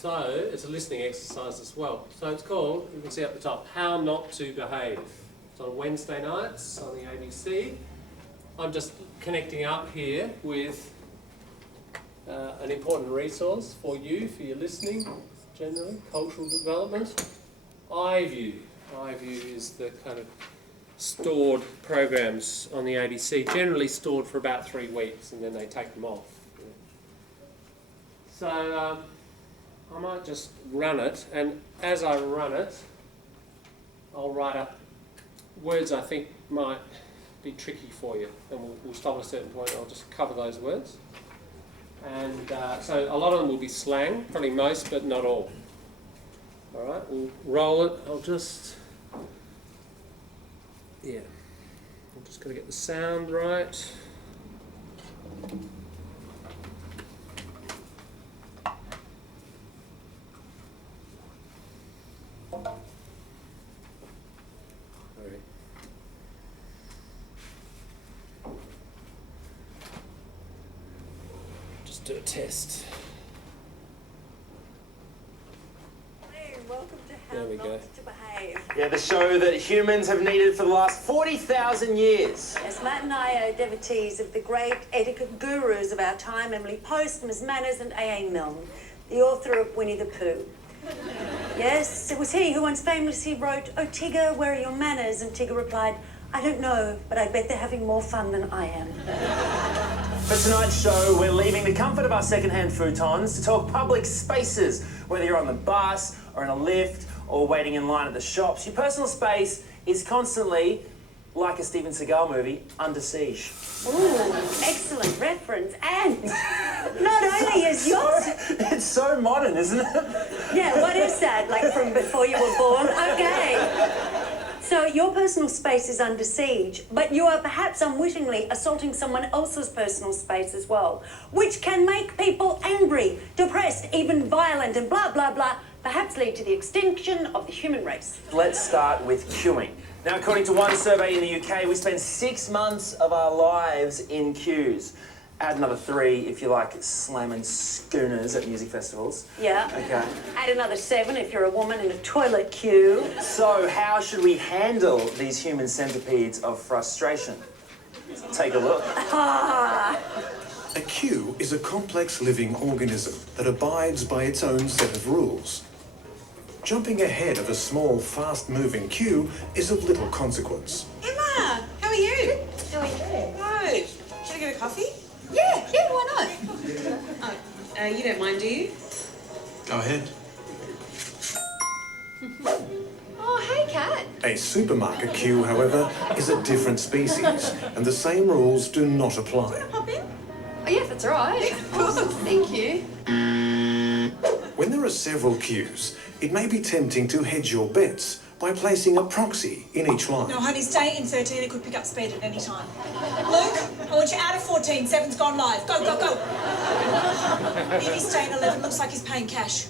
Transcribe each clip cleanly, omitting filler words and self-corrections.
So it's a listening exercise as well. So it's called, you can see up the top, How Not to Behave. It's on Wednesday nights on the ABC. I'm just connecting up here with an important resource for you, for your listening, generally, cultural development. iView. iView is the kind of stored programs on the ABC, generally stored for about 3 weeks, and then they take them off. So I might just run it, and as I run it, I'll write up words I think might be tricky for you, and we'll stop at a certain point and I'll just cover those words. And so a lot of them will be slang, probably most, but not all. All right, we'll roll it. I'll just got to get the sound right. Just do a test. Welcome to How Not to Behave. Yeah, the show that humans have needed for the last 40,000 years. Yes, Matt and I are devotees of the great etiquette gurus of our time, Emily Post, Ms. Manners and A.A. Milne, the author of Winnie the Pooh. Yes, it was he who once famously wrote, "Oh, Tigger, where are your manners?" And Tigger replied, "I don't know, but I bet they're having more fun than I am." For tonight's show, we're leaving the comfort of our second-hand futons to talk public spaces. Whether you're on the bus or in a lift or waiting in line at the shops, your personal space is constantly, like a Steven Seagal movie, under siege. Ooh, excellent reference. And not only is yours... It's so modern, isn't it? Yeah, what is that? Like from before you were born? Okay. So your personal space is under siege, but you are perhaps unwittingly assaulting someone else's personal space as well, which can make people angry, depressed, even violent, and blah, blah, blah, perhaps lead to the extinction of the human race. Let's start with queuing. Now, according to one survey in the UK, we spend 6 months of our lives in queues. Add another 3 if you like slamming schooners at music festivals. Yeah. Okay. Add another 7 if you're a woman in a toilet queue. So how should we handle these human centipedes of frustration? Take a look. A queue is a complex living organism that abides by its own set of rules. Jumping ahead of a small, fast-moving queue is of little consequence. Emma, how are you? How are you? Good. Should I get a coffee? Yeah, why not? Oh, you don't mind, do you? Go ahead. Oh, hey, Kat. A supermarket queue, however, is a different species, and the same rules do not apply. Pop in? Oh, yeah, if it's all right. Awesome, thank you. When there are several queues, it may be tempting to hedge your bets by placing a proxy in each line. No, honey, stay in 13. It could pick up speed at any time. Luke, I want you out of 14. 7's gone live. Go, go, go. Evie's staying 11. Looks like he's paying cash.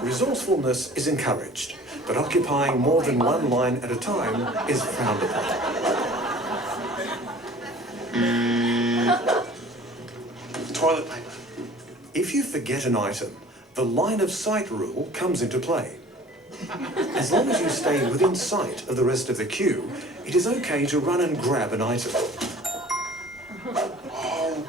Resourcefulness is encouraged, but occupying more than one line at a time is frowned upon. Toilet paper. If you forget an item, the line of sight rule comes into play. As long as you stay within sight of the rest of the queue, it is okay to run and grab an item. Oh,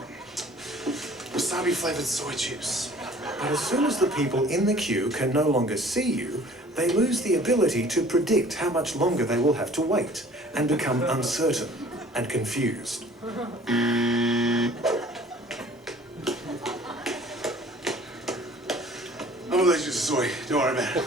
wasabi-flavoured soy juice. But as soon as the people in the queue can no longer see you, they lose the ability to predict how much longer they will have to wait and become uncertain and confused. I'm allergic to soy. Don't worry about it.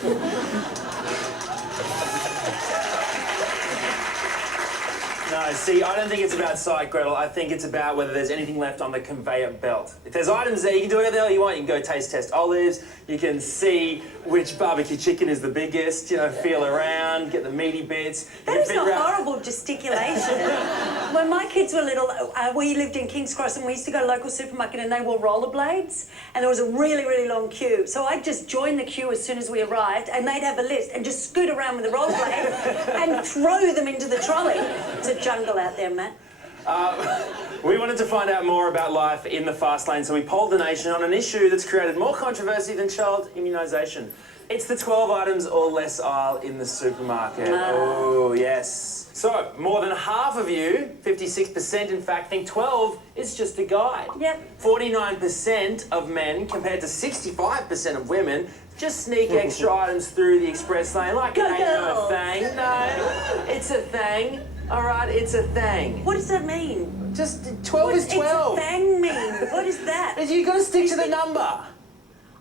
No, see, I don't think it's about sight, Gretel. I think it's about whether there's anything left on the conveyor belt. If there's items there, you can do whatever the hell you want. You can go taste test olives. You can see which barbecue chicken is the biggest, you know, feel around, get the meaty bits. That is a horrible gesticulation. When my kids were little, we lived in King's Cross and we used to go to a local supermarket and they wore rollerblades and there was a really, really long queue. So I'd just join the queue as soon as we arrived and they'd have a list and just scoot around with the rollerblade and throw them into the trolley. It's a jungle out there, Matt. We wanted to find out more about life in the fast lane, so we polled the nation on an issue that's created more controversy than child immunisation. It's the 12 items or less aisle in the supermarket. Oh, yes. So, more than half of you, 56% in fact, think 12 is just a guide. Yep. 49% of men, compared to 65% of women, just sneak extra items through the express lane like it ain't no thing. No, it's a thing. All right, it's a thing. What does that mean? Just 12 is 12. What's thing mean? What is that? You got to stick to the number.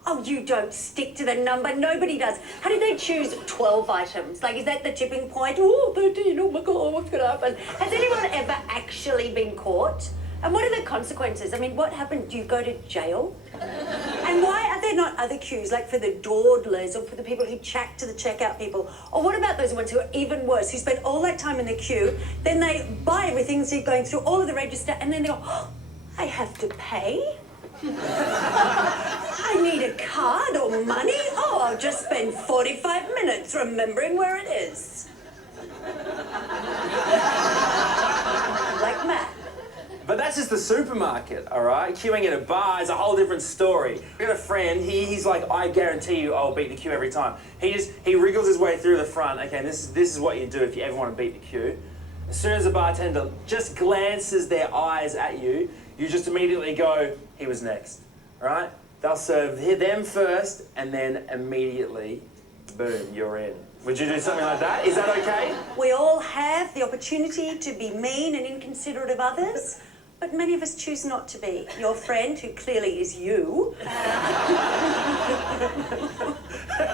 Oh, you don't stick to the number. Nobody does. How did they choose 12 items? Like, is that the tipping point? Oh, 13, oh my God, what's going to happen? Has anyone ever actually been caught? And what are the consequences? I mean, what happened? Do you go to jail? And why are there not other queues, like for the dawdlers or for the people who chat to the checkout people? Or what about those ones who are even worse, who spend all that time in the queue, then they buy everything, so you're going through all of the register, and then they go, oh, I have to pay? I need a card or money? Oh, I'll just spend 45 minutes remembering where it is. Like Matt. But that's just the supermarket, all right? Queuing at a bar is a whole different story. I got a friend, he's like, I guarantee you I'll beat the queue every time. He wriggles his way through the front. Okay, this is what you do if you ever want to beat the queue. As soon as the bartender just glances their eyes at you, you just immediately go, he was next, all right? They'll serve them first, and then immediately, boom, you're in. Would you do something like that? Is that okay? We all have the opportunity to be mean and inconsiderate of others, but many of us choose not to be. Your friend, who clearly is you,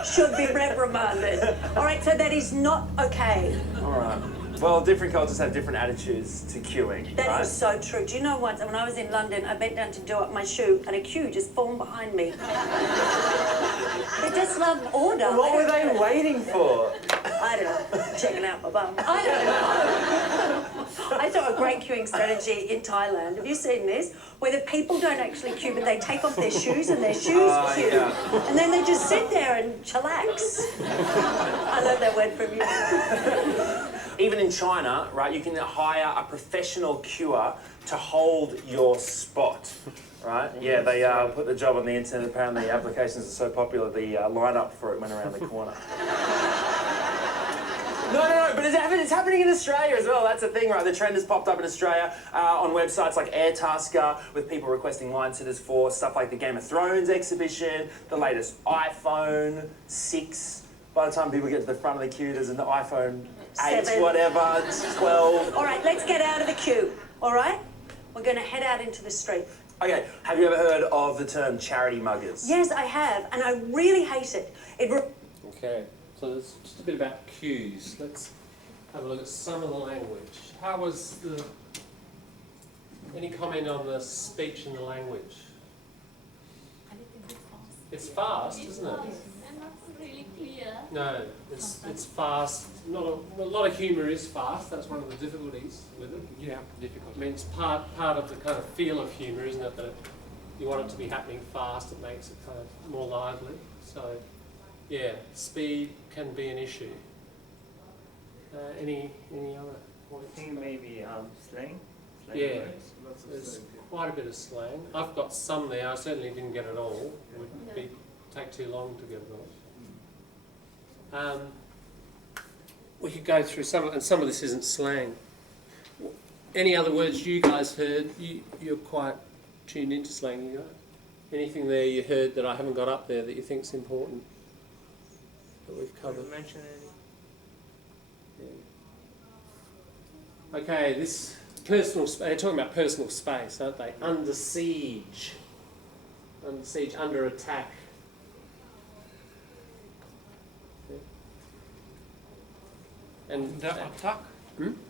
should be reprimanded. All right, so that is not okay. All right. Well, different cultures have different attitudes to queuing, That right? is so true. Do you know once, when I was in London, I bent down to do up my shoe and a queue just formed behind me. They just love order. What were they waiting for? I don't know. Checking out my bum. I don't know. I saw a great queuing strategy in Thailand. Have you seen this? Where the people don't actually queue, but they take off their shoes and their shoes queue. Yeah. And then they just sit there and chillax. I learned that word from you. Even in China, right, you can hire a professional queuer to hold your spot, right? Yeah, they put the job on the internet. Apparently, the applications are so popular, the lineup for it went around the corner. No, but it's happening in Australia as well. That's the thing, right? The trend has popped up in Australia on websites like Airtasker, with people requesting line sitters for stuff like the Game of Thrones exhibition, the latest iPhone 6. By the time people get to the front of the queue, there's an iPhone 8, 7. whatever, 12. All right, let's get out of the queue, all right? We're going to head out into the street. Okay, have you ever heard of the term charity muggers? Yes, I have, and I really hate it. Okay, so there's just a bit about cues. Let's have a look at some of the language. How was the... Any comment on the speech and the language? It's fast, isn't it? Really clear. No, it's fast. Not a lot of humour is fast. That's one of the difficulties with it. Yeah, difficult. I mean, it's part of the kind of feel of humour, isn't it? That you want it to be happening fast. It makes it kind of more lively. So, yeah, speed can be an issue. Any other points? I think maybe slang. Yeah, there's quite a bit of slang. I've got some there. I certainly didn't get it all. It would take too long to get it all. We could go through some, and some of this isn't slang. Any other words you guys heard? You're quite tuned into slang, you guys. Anything there you heard that I haven't got up there that you think's important that we've covered? Mention any? Yeah. Okay, this personal. They're talking about personal space, aren't they? Under siege. Under siege. Under attack. And Under attack?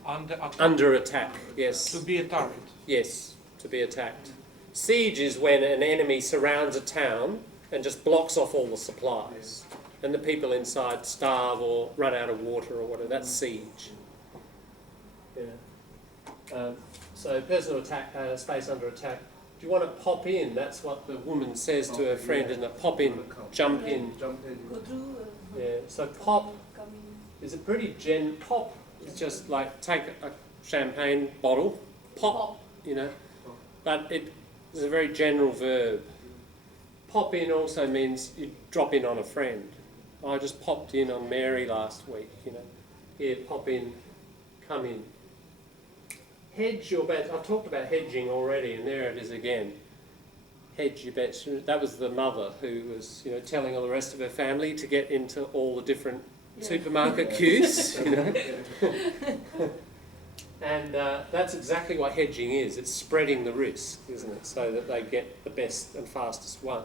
Under attack? under attack, yes. To be a target. Yes, to be attacked. Siege is when an enemy surrounds a town and just blocks off all the supplies. And the people inside starve or run out of water or whatever. That's siege. Yeah. So personal attack, space under attack. Do you want to pop in? That's what the woman says to her friend, isn't it? Pop in, jump in. Yeah. So pop is a pretty pop is just like take a champagne bottle, pop, you know, but it is a very general verb. Pop in also means you drop in on a friend. I just popped in on Mary last week, you know. Here, pop in, come in. Hedge your bets. I've talked about hedging already, and there it is again. Hedge your bets. That was the mother who was, you know, telling all the rest of her family to get into all the different supermarket queues, you know. And that's exactly what hedging is. It's spreading the risk, isn't it? So that they get the best and fastest one.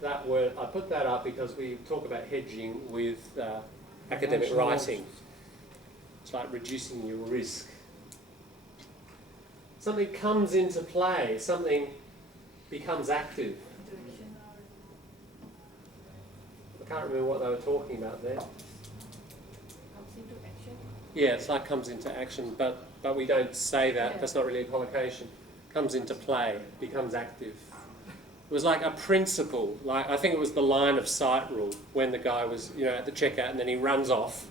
That word, I put that up because we talk about hedging with academic writing. It's like reducing your risk. Something comes into play, something becomes active. I can't remember what they were talking about there. Comes into action. Yeah, it's like comes into action, but we don't say that. Yeah. That's not really a collocation. Comes into play, becomes active. It was like a principle, like I think it was the line of sight rule when the guy was, you know, at the checkout and then he runs off.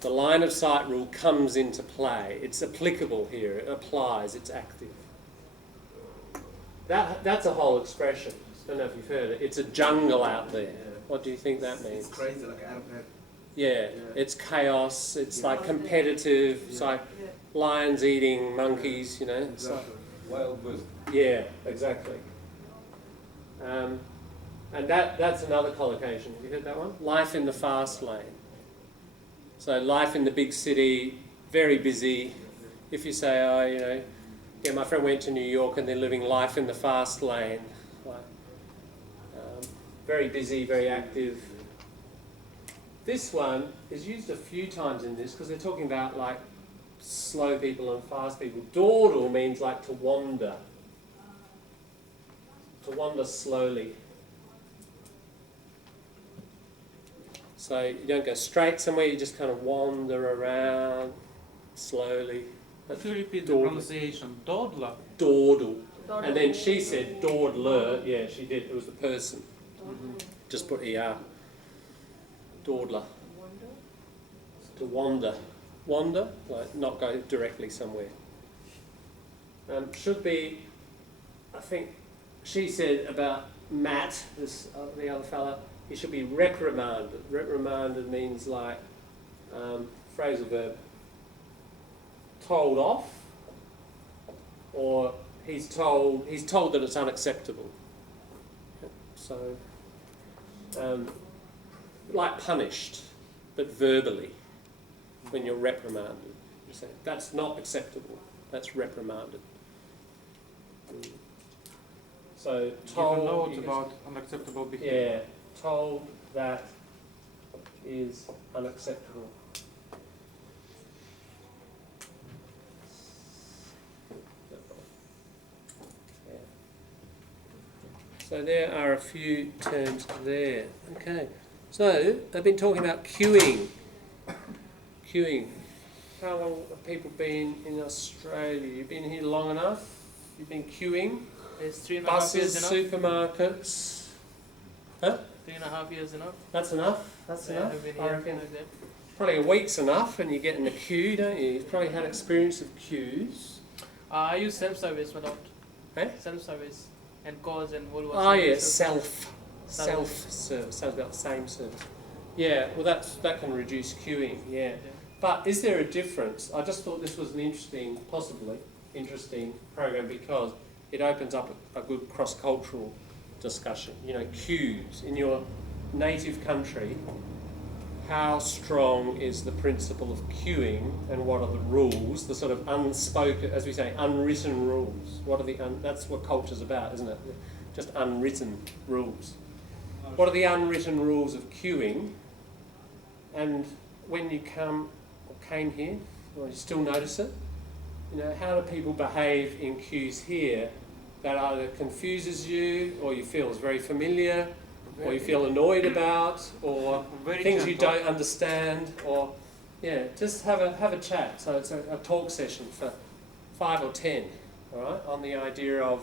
The line of sight rule comes into play. It's applicable here. It applies. It's active. That's a whole expression. I don't know if you've heard it. It's a jungle out there. What do you think that means? It's crazy, like an animal. Yeah, it's chaos. It's like competitive. It's like lions eating monkeys. You know. It's like, Wild West. yeah, exactly. And that's another collocation. Have you heard that one? Life in the fast lane. So life in the big city, very busy. If you say, oh, you know, yeah, my friend went to New York and they're living life in the fast lane. Like, very busy, very active. This one is used a few times in this because they're talking about like slow people and fast people. Dawdle means like to wander slowly. So you don't go straight somewhere, you just kind of wander around slowly. Could you repeat the Dawdle. pronunciation? Dawdler. Dawdle. And then she said dawdler. Yeah, she did. It was the person. Just put ER. Dawdler. To wander. Wander, like not go directly somewhere. Should be, I think, she said about Matt, this the other fella, he should be reprimanded. Reprimanded means like, phrasal verb, told off, or he's told that it's unacceptable. So, like punished, but verbally, when you're reprimanded. You say, that's not acceptable, that's reprimanded. So told, Give a note about unacceptable behavior. yeah, told that is unacceptable. Yeah. So there are a few terms there. Okay. So they've been talking about queuing. Queuing. How long have people been in Australia? You've been here long enough? You've been queuing? Is 3.5 Buses, years enough? supermarkets. Huh? 3.5 years enough? That's enough? That's Yeah, enough? I've been I here reckon. like that. Probably a week's enough and you get in the queue, don't you? You've probably had experience of queues. I use self-service a lot. Eh? Self-service. And cause and Woolworths. Oh yeah, and self-service. Sounds about the same service. Yeah, well that can reduce queuing, yeah. Yeah. But is there a difference? I just thought this was an interesting, possibly interesting program because it opens up a good cross-cultural discussion. You know, queues in your native country. How strong is the principle of queuing, and what are the rules? The sort of unspoken, as we say, unwritten rules. What are the? That's what culture's about, isn't it? Just unwritten rules. What are the unwritten rules of queuing? And when you came here, or you still notice it, you know, how do people behave in queues here that either confuses you, or you feel is very familiar, or you feel annoyed about, or Very things you gentle. don't understand, or yeah, just have a chat. So it's a talk session for 5 or 10, all right, on the idea of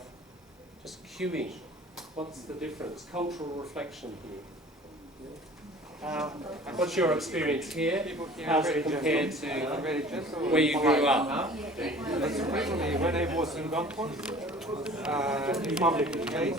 just queuing. What's the difference? Cultural reflection here. Yeah. What's your experience here? People here How's are it very compared gentle, to very gentle, where you grew polite. up? Especially when I was in Gunport, in public place,